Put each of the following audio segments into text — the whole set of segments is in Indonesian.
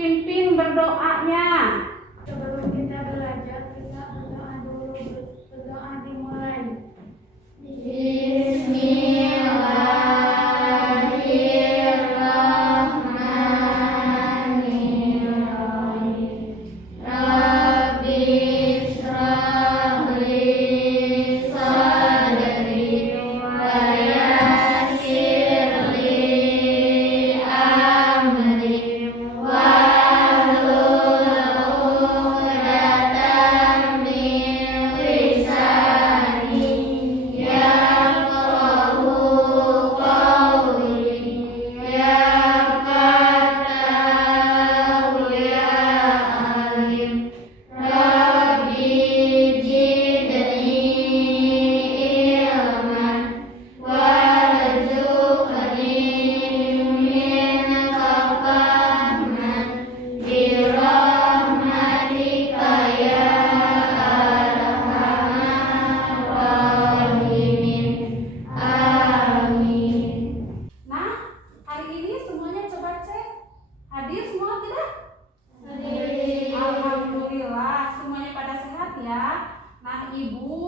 pimpin berdoanya. Sebelum kita belajar, kita berdoa dulu. Berdoa dimulai. Bismillahirrahmanirrahim. Rabbi israh li sadri wa yassir li amri wahlul 'uqdatam min lisani yafqahu qawli. Ya Fattahu ya Alim, Rabbi zidni ilman warzuqni minka fahman birahmatika ya arhamar rahimin. Amin. Nah, hari ini semuanya coba cek. Hadir semua tidak? Alhamdulillah, semuanya pada sehat ya. Nah, Ibu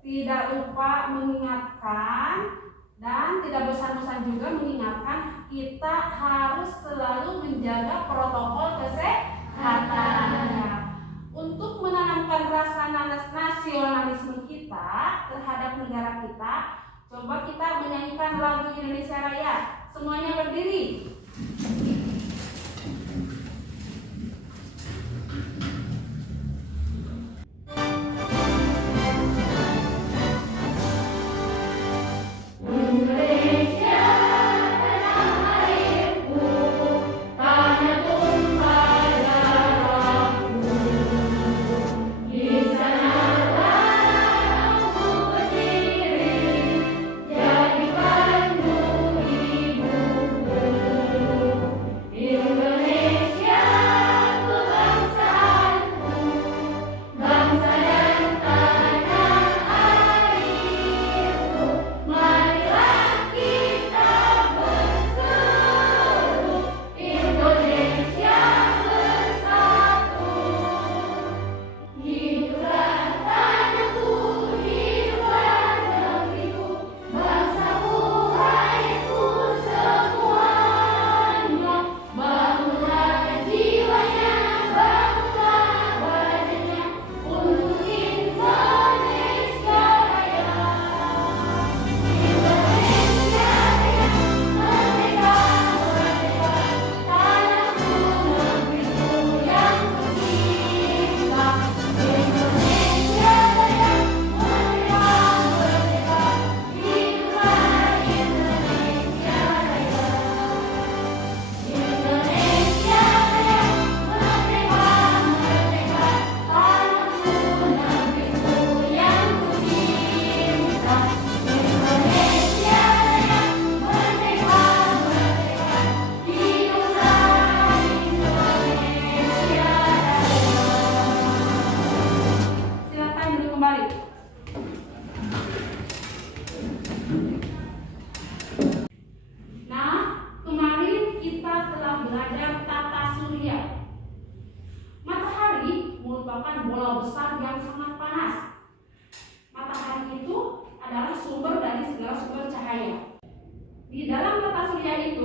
tidak lupa mengingatkan dan tidak bosan-bosan juga mengingatkan kita harus selalu menjaga protokol kesehatan. Untuk menanamkan rasa nasionalisme kita terhadap negara kita, coba kita menyanyikan lagu Indonesia Raya. Semuanya berdiri. Indonesia tanah airku, tanah tumpah darahku. Di sanalah aku berdiri, jadi pandu ibuku.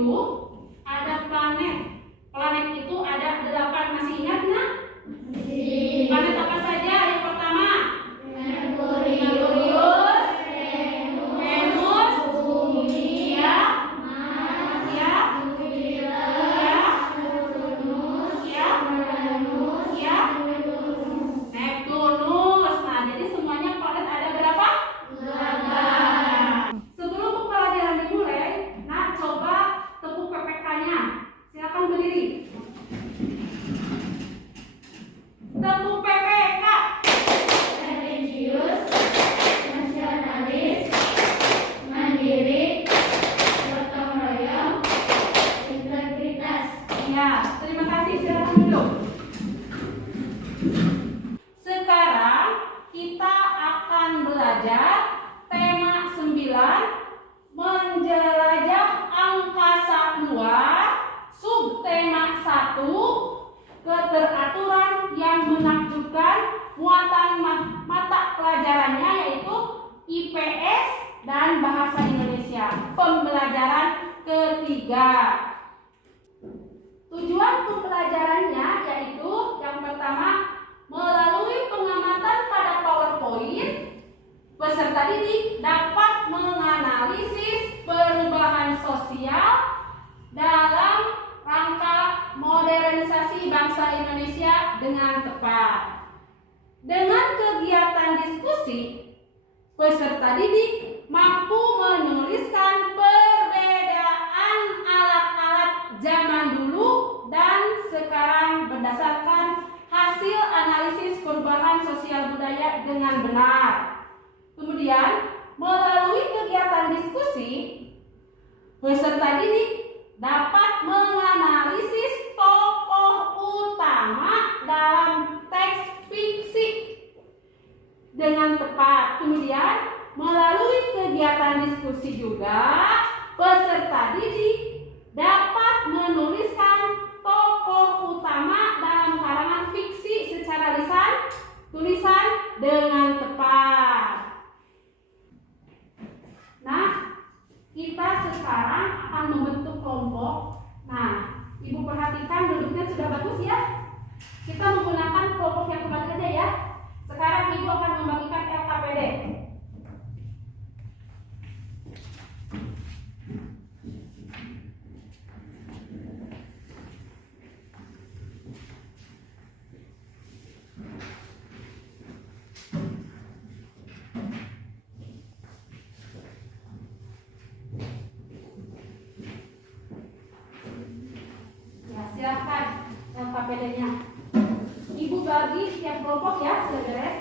itu ada planet. Planet itu ada 8. Masih ingat nak? Planet apa saja? Yang pertama Merkurius, Venus, Bumi, ya, ya, ya, Neptunus. Nah, jadi semuanya planet ada berapa? 8. Sebelum pelajaran dimulai, nah coba tepuk PPK-nya. Silakan berdiri. Tepuk PPK. Religius, nasionalis, mandiri, gotong royong, integritas. Ya, terima kasih. Silakan duduk. Sekarang kita akan belajar tema 9, menjelajah angkasa luar, subtema 1, keteraturan yang menakjubkan. Muatan mata pelajarannya yaitu IPS dan Bahasa Indonesia. Pembelajaran ketiga. Tujuan pembelajarannya yaitu yang pertama, melalui pengamatan pada PowerPoint, peserta didik dapat menganalisis perubahan sosial dalam rangka modernisasi bangsa Indonesia dengan tepat. Dengan kegiatan diskusi, peserta didik mampu menuliskan perbedaan alat-alat zaman dulu dan sekarang berdasarkan hasil analisis perubahan sosial budaya dengan benar. Kemudian, melalui kegiatan diskusi, peserta didik dapat menganalisis tokoh utama dalam teks fiksi dengan tepat. Kemudian, melalui kegiatan diskusi juga, peserta didik dapat menuliskan tokoh utama dalam karangan fiksi secara lisan, tulisan dengan tepat. Nah, kita sekarang akan membentuk kelompok. Nah, Ibu perhatikan duduknya sudah bagus ya. Kita menggunakan kelompok yang kembali saja ya. Sekarang Ibu akan membagikan LKPD. Silakan LKPD-nya. Ibu bagi setiap kelompok ya, sudah beres.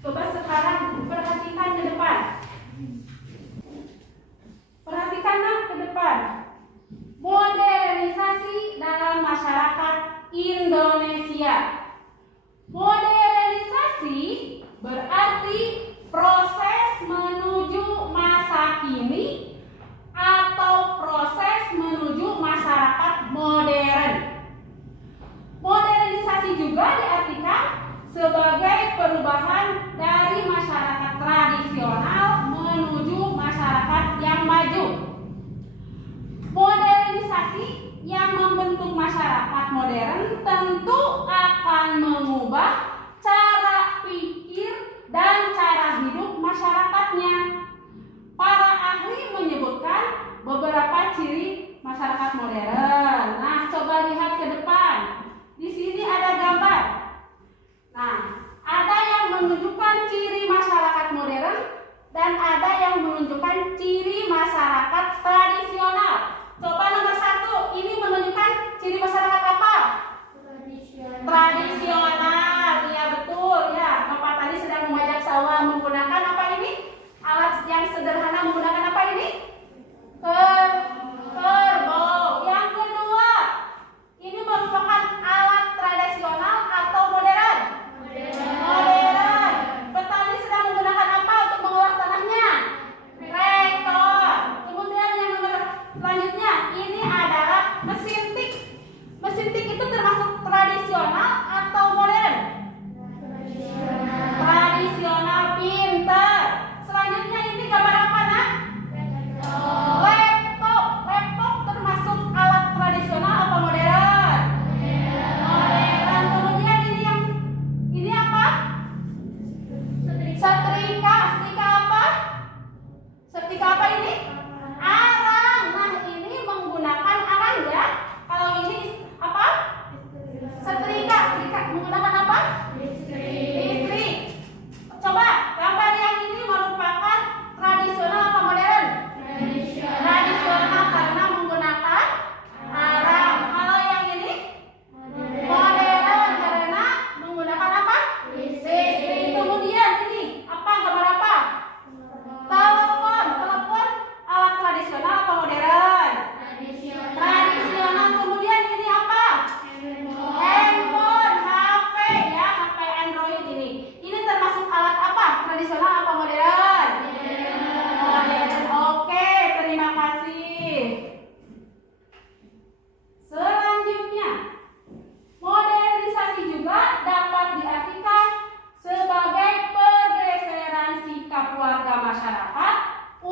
Coba sekarang perhatikan ke depan. Perhatikanlah ke depan. Modernisasi dalam masyarakat Indonesia. Modernisasi berarti proses menuju masa kini atau proses menuju masyarakat modern. Modernisasi juga diartikan sebagai perubahan dari masyarakat tradisional menuju masyarakat yang maju. Modernisasi yang membentuk masyarakat modern tentu akan mengubah cara pikir dan cara hidup masyarakatnya. Para ahli menyebutkan beberapa ciri masyarakat modern. Nah, coba lihat ke depan. Di sini ada gambar. Nah, ada yang menunjukkan ciri masyarakat modern dan ada yang menunjukkan ciri masyarakat tradisional. Coba nomor 1, ini menunjukkan ciri masyarakat apa? Tradisional. Iya betul ya. Bapak tadi sedang mengajak sawah menggunakan apa ini? Alat yang sederhana menggunakan apa ini? Kerbau. Yang kedua, ini merupakan alat tradisional atau modern? Modern. Petani sedang menggunakan apa untuk mengolah tanahnya? Traktor. Kemudian yang nomor selanjutnya, ini adalah mesin tik. Mesin tik itu termasuk tradisional atau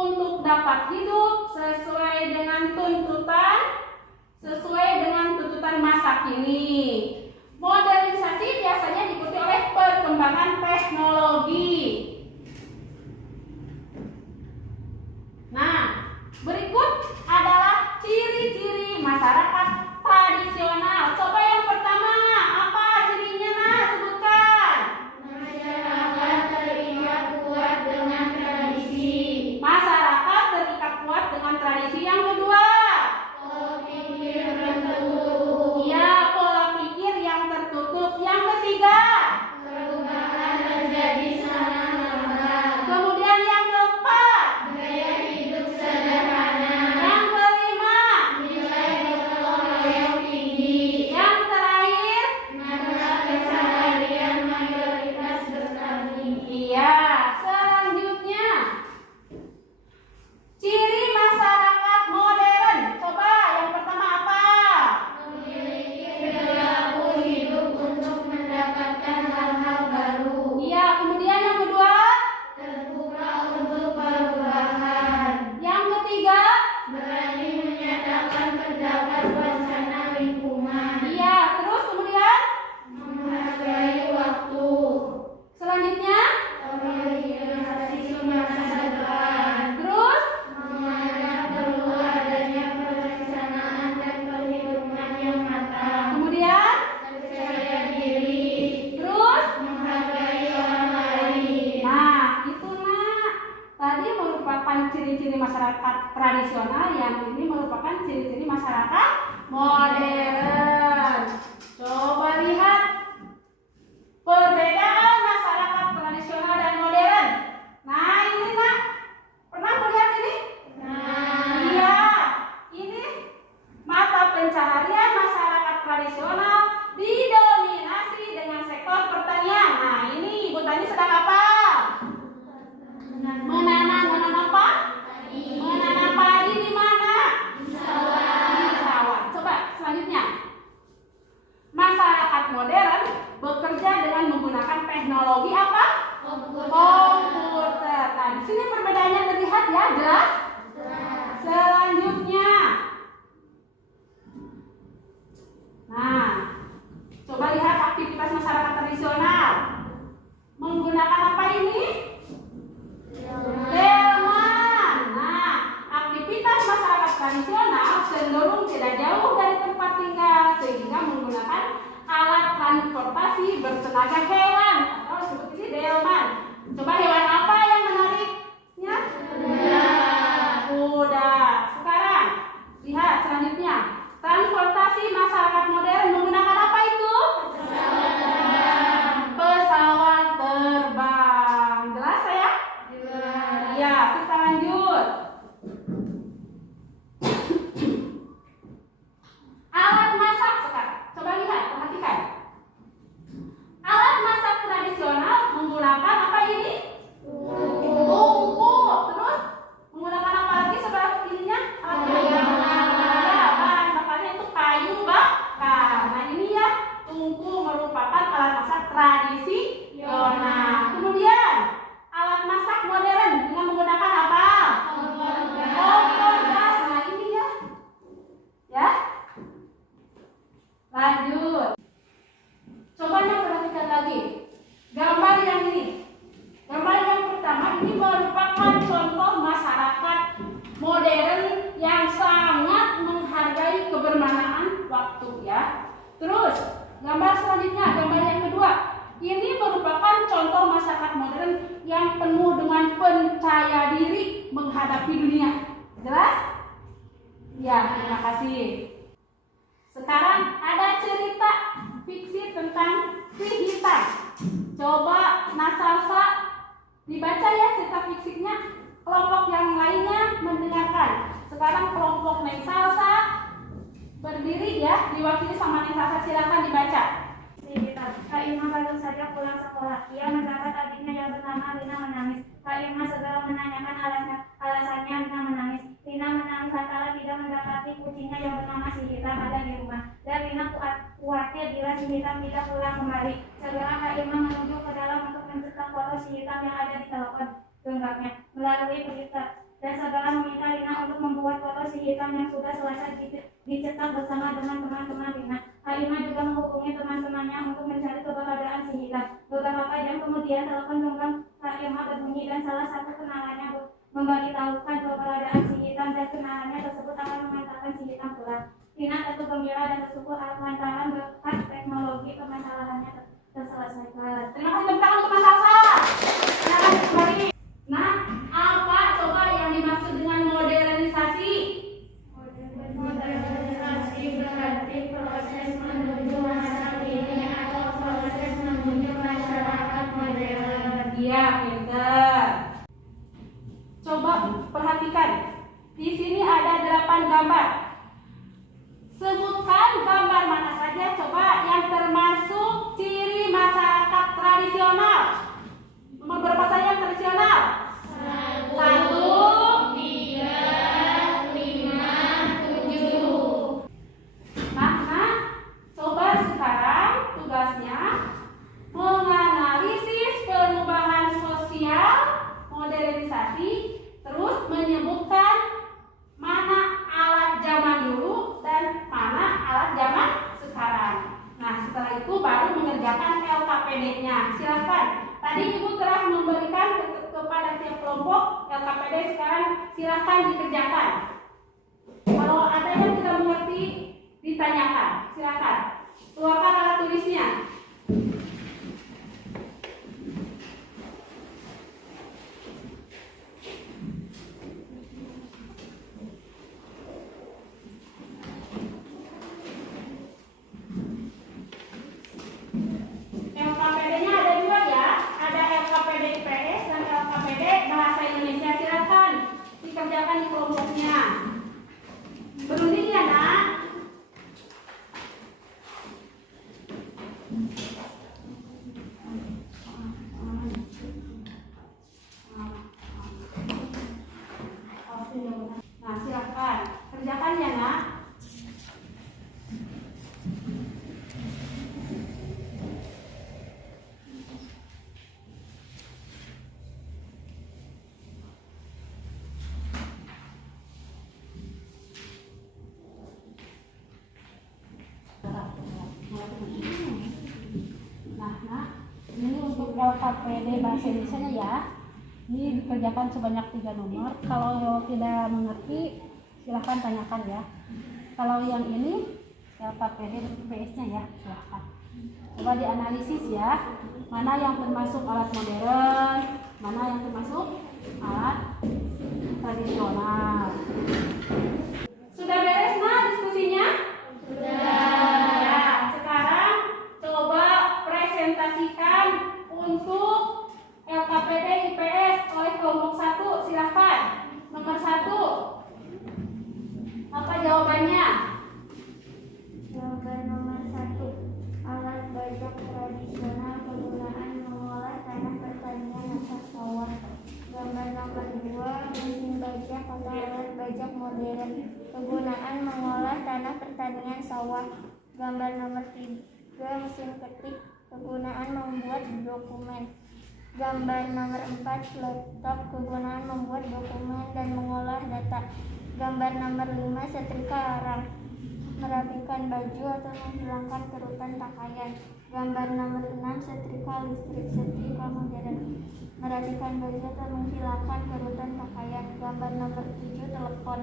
untuk dapat hidup sesuai dengan tuntutan masa kini. Modernisasi biasanya diikuti oleh perkembangan teknologi. Nah, berikut adalah ciri-ciri masyarakat tradisional. Coba yang pertama, apa cirinya? Nah, sebutkan. Masyarakat terikat kuat dengan tradisi. Masyarakat terikat kuat dengan tradisi. Yang kedua, Pola pikir tertutup. ya, pola pikir yang tertutup. Yang ketiga, Perubahan terjadi sana-sana. kemudian yang keempat, Gaya hidup sederhana. yang kelima, Nilai gotong royong tinggi. yang terakhir. Mata keseharian mayoritas bertani. Iya, selanjutnya ciri masyarakat modern. Coba yang pertama apa? Memiliki perilaku hidup untuk mendapatkan hal-hal baru. Iya, kemudian yang kedua, Terbuka untuk perubahan. yang ketiga, Berani menyatakan pendapat wacana lingkungan. iya, terus kemudian Menghargai waktu. selanjutnya, Organisasi masa depan. terus Menganggap perlu adanya perencanaan dan perhitungan yang matang. kemudian, Percaya diri. terus. Menghargai orang lain. Nah, itu nak. Tadi merupakan ciri-ciri masyarakat tradisional, yang ini merupakan ciri-ciri masyarakat modern. Coba lihat perbedaan masyarakat tradisional dan modern. Nah, ini nak. Pernah melihat ini? Nah, Iya. Ini mata pencaharian masyarakat tradisional didominasi dengan sektor pertanian. Nah, ini Ibu Tani sedang apa? Menanam apa? Menanam padi di mana? Di sawah. Coba selanjutnya. Masyarakat modern bekerja dengan menggunakan teknologi apa? Komputer. Nah, di sini perbedaannya terlihat ya, jelas? Selanjutnya. Nah, coba lihat aktivitas masyarakat tradisional. Menggunakan apa ini? Delman. Nah, aktivitas masyarakat tradisional cenderung tidak jauh dari tempat tinggal sehingga menggunakan alat transportasi bertenaga hewan atau disebut ini delman. Coba hewan apa yang menariknya? Kuda. Sekarang lihat selanjutnya. Transportasi masyarakat modern menggunakan apa itu? Pesawat terbang. Jelas ya? Ya, kita lanjut. Alat masak sekarang. Coba lihat, perhatikan. Alat masak tradisional menggunakan apa ini? Tungku. Terus menggunakan apa lagi sebelah kirinya? Alat ya, bahan bakarnya itu kayu bakar. Nah, ini ya, tungku merupakan alat masak tradisional. Kemudian alat masak modern dengan menggunakan apa? Kompor gas. Nah, ini ya. Ya. Lanjut. Coba yang perhatikan lagi. Gambar yang ini. Gambar yang pertama ini merupakan contoh masyarakat modern yang sangat menghargai kebermanaan waktu ya. Terus, gambar selanjutnya, gambar yang kedua. Ini merupakan contoh masyarakat modern yang penuh dengan percaya diri menghadapi dunia. Jelas? Ya, terima kasih. Sekarang ada cerita fiksi tentang si hitam. Coba Nasalsa dibaca ya cerita fiksinya. Kelompok yang lainnya mendengarkan. Sekarang kelompok Neng Salsa berdiri ya, diwakili sama Neng Salsa. Silakan dibaca. Kak Ima baru saja pulang sekolah. Ia mendapat adiknya yang bernama Lina menangis. Kak Ima segera menanyakan alasannya Lina menangis. Lina menangis lantaran tidak mendapati kucingnya yang bernama si hitam ada di rumah. Dan Lina khawatir bila si hitam tidak pulang kembali. Segera Kak Ima menuju ke dalam untuk mencegah foto si hitam yang ada di telepon genggamnya. Melalui dan segala meminta Lina untuk membuat foto si hitam yang sudah selesai dicetak bersama dengan teman-teman Lina. Halimah juga menghubungi teman-temannya untuk mencari keberadaan si hitam. Beberapa jam kemudian telepon genggam Kak Irma berbunyi dan salah satu kenalannya memberitahukan keberadaan si hitam dan kenalannya tersebut akan mengantarkan si hitam pulang. Lina tentu gembira dan bersyukur lantaran berkat teknologi permasalahannya terselesaikan. Terima kasih tepuk tangan untuk Mas Salsa. Silakan kembali. Nah, apa coba yang dimaksud dengan modernisasi? Modernisasi berarti proses menuju masa kini atau proses menuju masyarakat modern. Iya, pinter. Coba perhatikan. Di sini ada 8 gambar. Sebutkan gambar mana saja coba yang termasuk ciri masyarakat tradisional. Nomor berapa saja yang tradisional? 1, 1, 3, 5, 7. Nah, coba sekarang tugasnya menganalisis perubahan sosial modernisasi, terus menyebutkan mana alat zaman dulu dan mana alat zaman sekarang. Nah, setelah itu baru mengerjakan LKPD-nya. Silakan. Tadi Ibu telah memberikan kepada tiap kelompok LKPD, sekarang silakan dikerjakan. Kalau ada yang tidak mengerti, ditanyakan. Silakan. Keluarkan alat tulisnya. LKPD-nya ada 2 ya. Ada LKPD IPS dan LKPD Bahasa Indonesia. Silakan dikerjakan di kelompoknya. Berunding ya, Nak? Nah, silakan kerjakan ya, Nak. Nah, ini untuk LKPD Bahasa Indonesia ya. Ini dikerjakan sebanyak 3 nomor. Kalau tidak mengerti, silahkan tanyakan ya. Kalau yang ini LKPD IPS-nya ya, silahkan. Coba dianalisis ya. Mana yang termasuk alat modern, mana yang termasuk alat tradisional. Sudah beres, Nah, diskusinya? Ya, sekarang coba presentasikan untuk LKPD IPS oleh kelompok 1. Silahkan. Nomor 1. Apa jawabannya? Gambar nomor 1, alat bajak tradisional penggunaan mengolah tanah pertanian atas sawah. Gambar nomor 2, mesin bajak atau alat bajak modern, penggunaan mengolah tanah pertanian sawah. Gambar nomor 3, mesin ketik, penggunaan membuat dokumen. Gambar nomor 4, laptop, kegunaan membuat dokumen dan mengolah data. Gambar nomor 5, setrika arang, merapikan baju atau menghilangkan kerutan pakaian. Gambar nomor 6, setrika listrik, setrika modern, merapikan baju atau menghilangkan kerutan pakaian. Gambar nomor 7, telepon,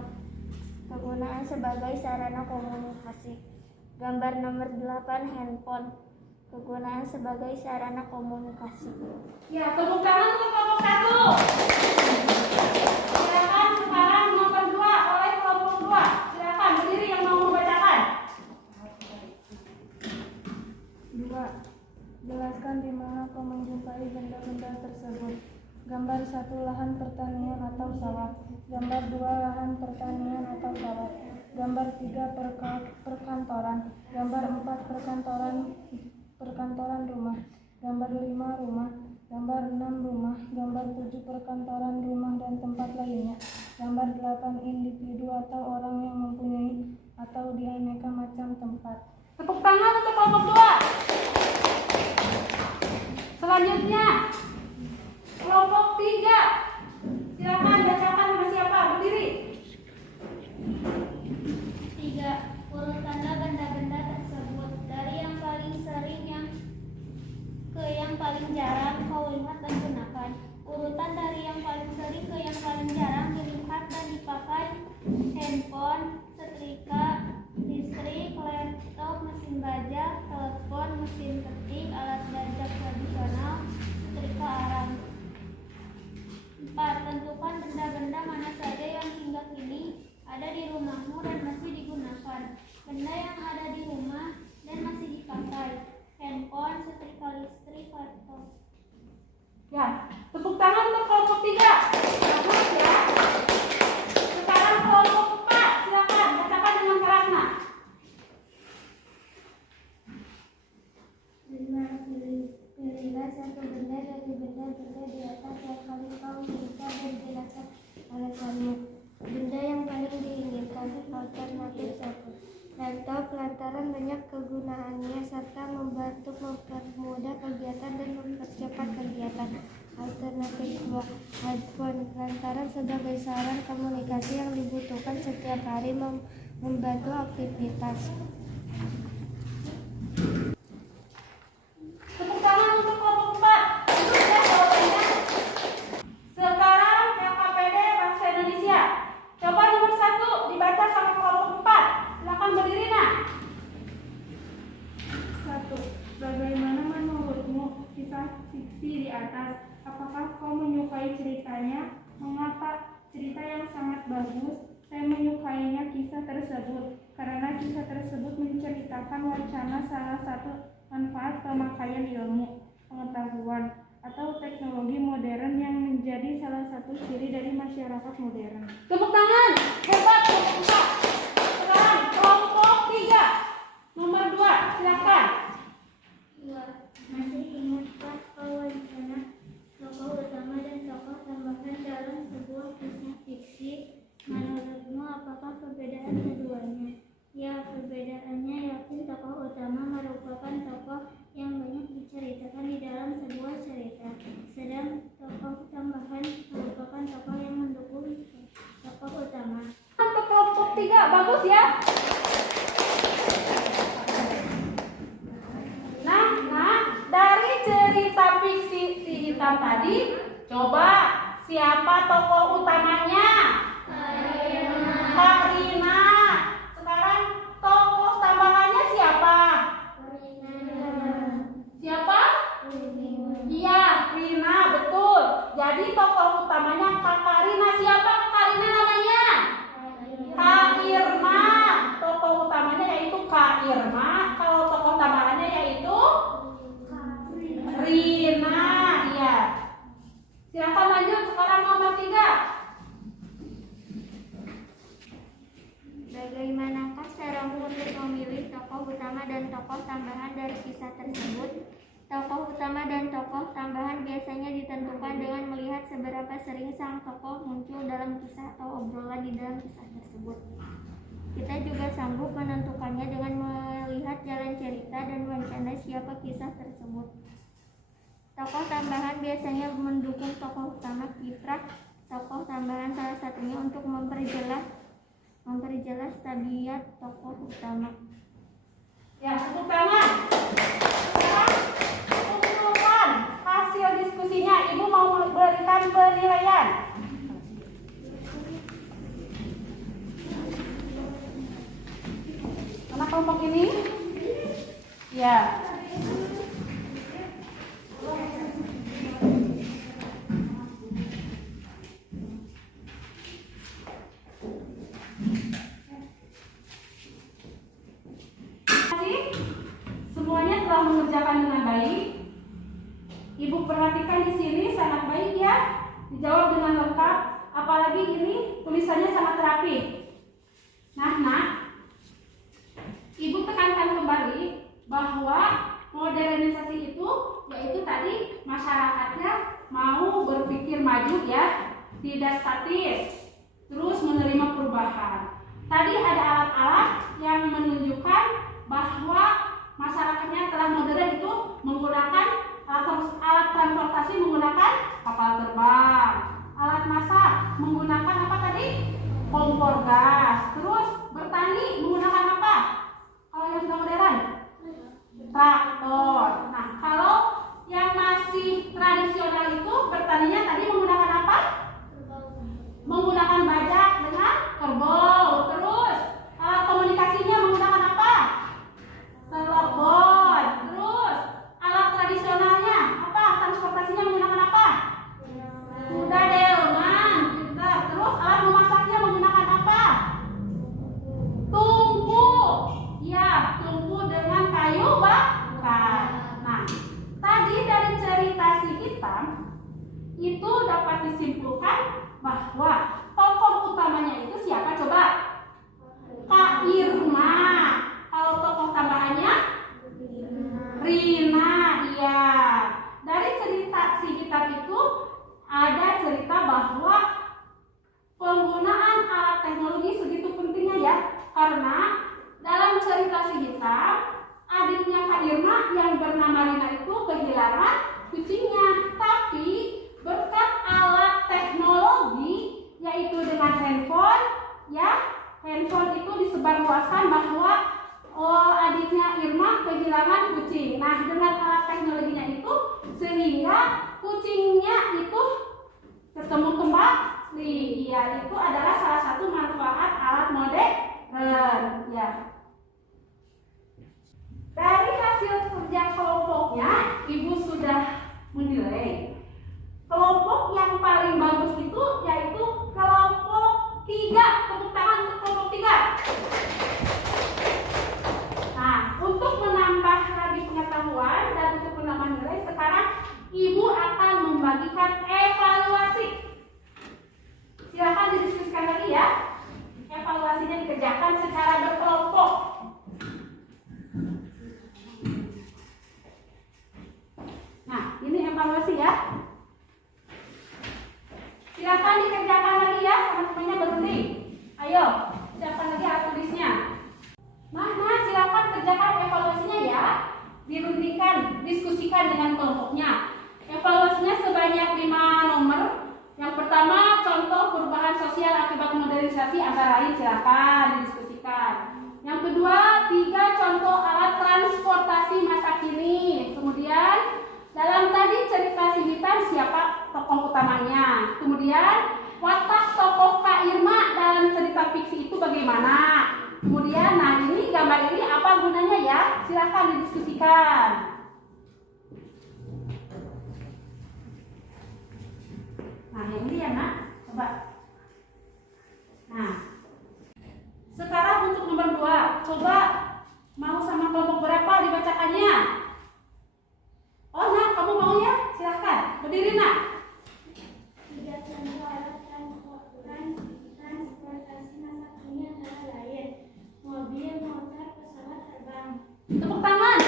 kegunaan sebagai sarana komunikasi. Gambar nomor 8, handphone, kegunaan sebagai sarana komunikasi. Ya, tepuk tangan untuk kelompok 1. Silakan sekarang nomor 2 oleh kelompok 2. Silakan berdiri yang mau membacakan. 2. Jelaskan di mana kau menjumpai benda-benda tersebut. Gambar 1, lahan pertanian atau sawah. Gambar 2, lahan pertanian atau sawah. Gambar 3, perkantoran. Gambar 4, perkantoran rumah. Gambar 5, rumah. Gambar 6, rumah. Gambar 7, perkantoran rumah dan tempat lainnya. Gambar 8, individu atau orang yang mempunyai atau di aneka macam tempat. Tepuk tangan untuk kelompok 2. Selanjutnya kelompok 3. Silakan bacakan sama siapa? baja, telepon, mesin ketik, alat bajak tradisional, setrika arang. 4. Tentukan benda-benda mana saja yang hingga kini ada di rumahmu dan masih digunakan. Benda yang ada di rumah dan masih dipakai: handphone, setrika listrik, laptop. Ya, tepuk tangan untuk kelompok 3. Bagus ya. Sekarang kelompok 4, silakan bacakan dengan kelasnya. Pilihlah satu benda dari benda-benda di atas yang paling kau inginkan dan jelaskan alasannya. Benda yang paling diinginkan, alternatif 1. Laptop lantaran banyak kegunaannya serta membantu mempermudah kegiatan dan mempercepat kegiatan. Alternatif 2. Handphone lantaran sebagai sarana komunikasi yang dibutuhkan setiap hari membantu aktivitas. Tepuk tangan untuk kelompok 4. Bagus ya jawabannya. Sekarang LKPD Bahasa Indonesia. Coba nomor 1 dibaca sama kelompok 4. Silakan berdiri, Nak. 1. Bagaimana menurutmu kisah fiksi di atas? Apakah kau menyukai ceritanya? Mengapa? Cerita yang sangat bagus. Saya menyukainya kisah tersebut karena kisah tersebut menceritakan wacana salah satu manfaat pemakaian ilmu, pengetahuan, atau teknologi modern yang menjadi salah satu ciri dari masyarakat modern. Tepuk tangan. Hebat kelompok 4. Sekarang kelompok 3. Nomor 2, silakan. 2. Masih ingatkah kau wacana tokoh utama dan tokoh tambahan dalam sebuah kisah fiksi? Menurutmu apakah perbedaan keduanya? Ya, perbedaannya yakin tokoh utama merupakan tokoh yang banyak diceritakan di dalam sebuah cerita, sedang tokoh tambahan merupakan tokoh yang mendukung tokoh utama. Untuk kelompok 3, bagus ya. Nah, dari cerita fiksi si hitam tadi, coba siapa tokoh utamanya? Karina. Sekarang tokoh tambahannya siapa? Siapa? Iya, Rina, betul. Jadi tokoh utamanya Kak Karina. Siapa Kak Karina namanya? Kak Irma. Tokoh utamanya yaitu Kak Irma. Kalau tokoh tambahannya yaitu Rina. Iya. Silakan lanjut sekarang nomor 3. Bagaimanakah caramu untuk memilih tokoh utama dan tokoh tambahan dari kisah tersebut? Tokoh utama dan tokoh tambahan biasanya ditentukan dengan melihat seberapa sering sang tokoh muncul dalam kisah atau obrolan di dalam kisah tersebut. Kita juga sanggup menentukannya dengan melihat jalan cerita dan wacana siapa kisah tersebut. Tokoh tambahan biasanya mendukung tokoh utama. Kiprah tokoh tambahan salah satunya untuk memperjelas tabiat tokoh utama. Ya, tepuk tangan. Sekarang umumkan hasil diskusinya. Ibu mau memberikan penilaian. Anak kelompok ini? Ya. Semuanya telah mengerjakan dengan baik. Ibu perhatikan di sini sangat baik ya. Dijawab dengan lengkap. Apalagi ini tulisannya sangat rapi. Nah, Ibu tekankan kembali bahwa modernisasi itu yaitu tadi masyarakatnya mau berpikir maju ya, tidak statis, terus menerima perubahan. Tadi ada alat-alat yang menunjukkan bahwa masyarakatnya telah modern itu menggunakan alat transportasi, menggunakan kapal terbang, alat masak menggunakan apa tadi? Kompor gas. Terus bertani menggunakan apa? Kalau yang sudah modern? Traktor. Nah, kalau yang masih tradisional itu bertaninya tadi menggunakan apa? Menggunakan bajak dengan kerbau. Terus alat komunikasinya menggunakan apa? Telepon dengan handphone, ya. Handphone itu disebarluaskan bahwa adiknya Irma kehilangan kucing. Nah, dengan alat teknologinya itu sehingga kucingnya itu ketemu kembali. Ya, itu adalah salah satu manfaat alat modern. Ya. Dari hasil kerja kelompoknya, Ibu sudah menilai kelompok yang paling bagus itu yaitu kelompok 3. Tepuk tangan untuk kelompok 3. Nah, untuk menambah lagi pengetahuan dan untuk menambah nilai, sekarang Ibu akan membagikan evaluasi. Silakan didiskusikan lagi ya. Evaluasinya dikerjakan secara berkelompok. Nah, ini evaluasi ya. Silakan dikerjakan lagi ya, teman-temannya berhenti. Ayo, siapkan lagi alat tulisnya. Mana, silakan kerjakan evaluasinya ya. Diruntikan, diskusikan dengan kelompoknya. Evaluasinya sebanyak 5 nomor. Yang pertama, contoh perubahan sosial akibat modernisasi antara lain, silakan didiskusikan. Yang kedua, 3 contoh alat transportasi masa kini. Kemudian dalam tadi cerita si Hitam siapa tokoh utamanya. Kemudian watak tokoh Kak Irma dalam cerita fiksi itu bagaimana. Kemudian nah ini gambar ini apa gunanya ya. Silakan didiskusikan. Nah yang ini ya nak. Coba. Nah sekarang untuk nomor 2. Coba mau sama kelompok berapa dibacakannya. Oh nak, kamu mau ya? Silahkan, berdiri nak. 3 contoh alat transportasi masa kini antara lain mobil, motor, pesawat terbang. Tepuk tangan.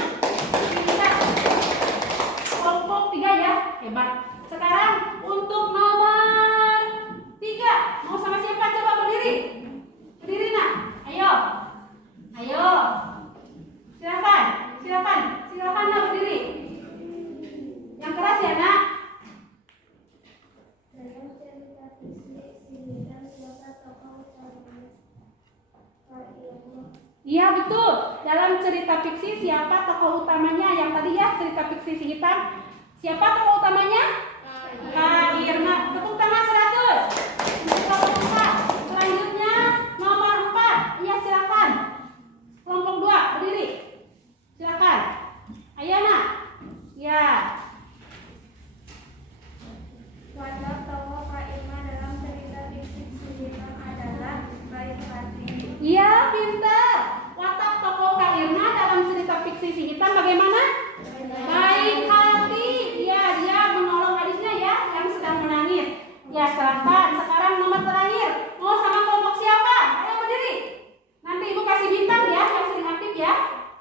Kita kelompok 3 ya, hebat. Sekarang untuk nomor 3, mau sama siapa? Coba berdiri. Berdiri nak. Ayo, ayo. Silahkan, silahkan, silahkan nak berdiri. Yang keras ya nak. Dalam cerita fiksi si Hitam siapa tokoh utamanya? Kak Irma. Iya betul. Dalam cerita fiksi siapa tokoh utamanya? Yang tadi ya cerita fiksi si Hitam. Siapa tokoh utamanya? Kak Irma. Tepuk tangan 100. Untuk kelompok 4. Selanjutnya nomor 4. Iya silakan. Kelompok 2 berdiri. Silakan. Ayo nak. Ya. Watak tokoh Kak Irma dalam cerita fiksi si Hitam adalah baik hati. Iya pintar. Watak tokoh Kak Irma dalam cerita fiksi si Hitam bagaimana? Baik hati. Iya dia menolong adiknya ya yang sedang menangis. Ya silakan. Sekarang nomor terakhir. Mau sama kelompok siapa? Ayo berdiri. Nanti ibu kasih bintang ya yang sering aktif ya.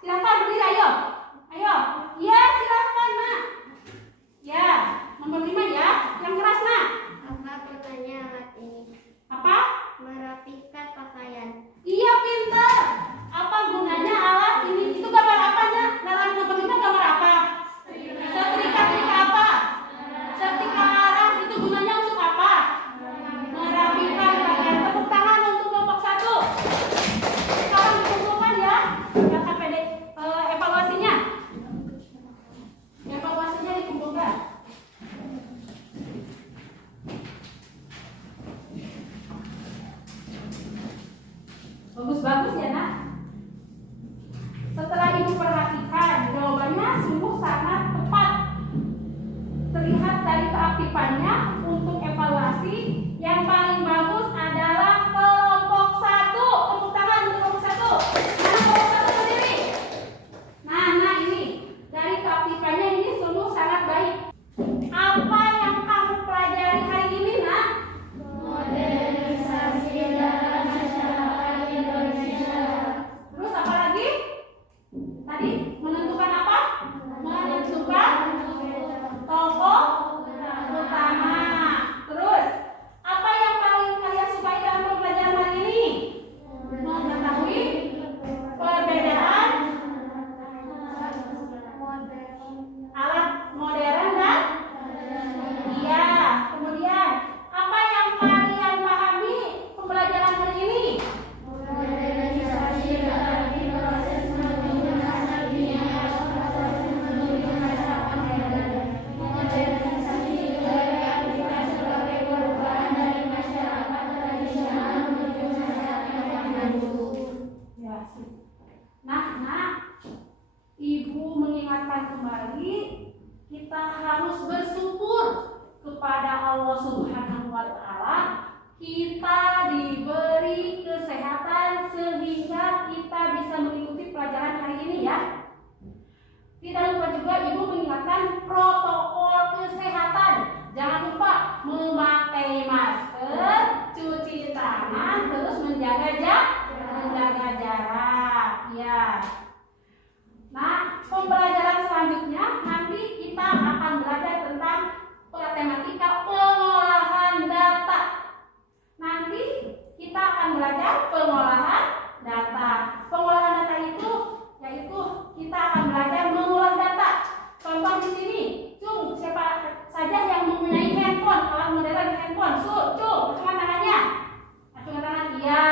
Silakan berdiri ayo. Ayo. Iya silakan nak. Ya nomor 5 ya. Yang keras nak. Apa gunanya alat ini? Apa? Merapikan pakaian. Iya pintar. Apa gunanya alat ini? Itu gambar apanya? Dalam nomor 5 gambar apa? Setrika apa? Setrika arang. Itu gunanya untuk apa? Merapikan pakaian. Tepuk tangan untuk kelompok 1. Sekarang dikumpulkan ya. Yang KPD evaluasinya. Evaluasinya dikumpulkan. Bagus-bagus ya nak. Setelah ibu perhatikan, jawabannya sungguh sangat tepat. Terlihat dari keaktifannya untuk evaluasi. Yang paling bagus adalah kelompok 1. Tepuk tangan untuk kelompok 1. Mana kelompok 1 berdiri? Nah ini dari keaktifannya ini sungguh sangat baik. Apa yang kamu pelajari hari ini nak? Modernisasi dalam masyarakat Indonesia Tidak lupa juga Ibu mengingatkan protokol kesehatan. Jangan lupa memakai masker, cuci tangan, terus menjaga jarak. Ya. Nah, pembelajaran selanjutnya nanti kita akan belajar tentang tematika pengolahan data. Nanti kita akan belajar pengolahan data. Pengolahan data itu yaitu kita akan belajar mengolah data. Contoh di sini, siapa saja yang mempunyai handphone, alat modern handphone, cung, acungan tangannya. Acungan tangan, iya.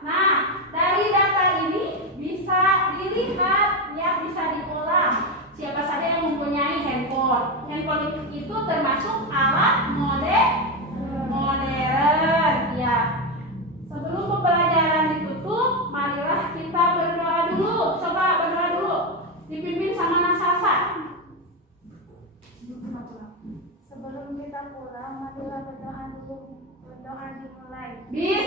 Nah, dari data ini bisa dilihat, ya bisa diolah. Siapa saja yang mempunyai handphone. Handphone itu termasuk alat modern, ya. Sebelum pembelajaran ditutup, marilah kita berdoa dulu. Coba berdoa dulu. Dipimpin sama Nasasa. Sebelum kita pulang, marilah berdoa dulu. Berdoa dimulai. Bismillah.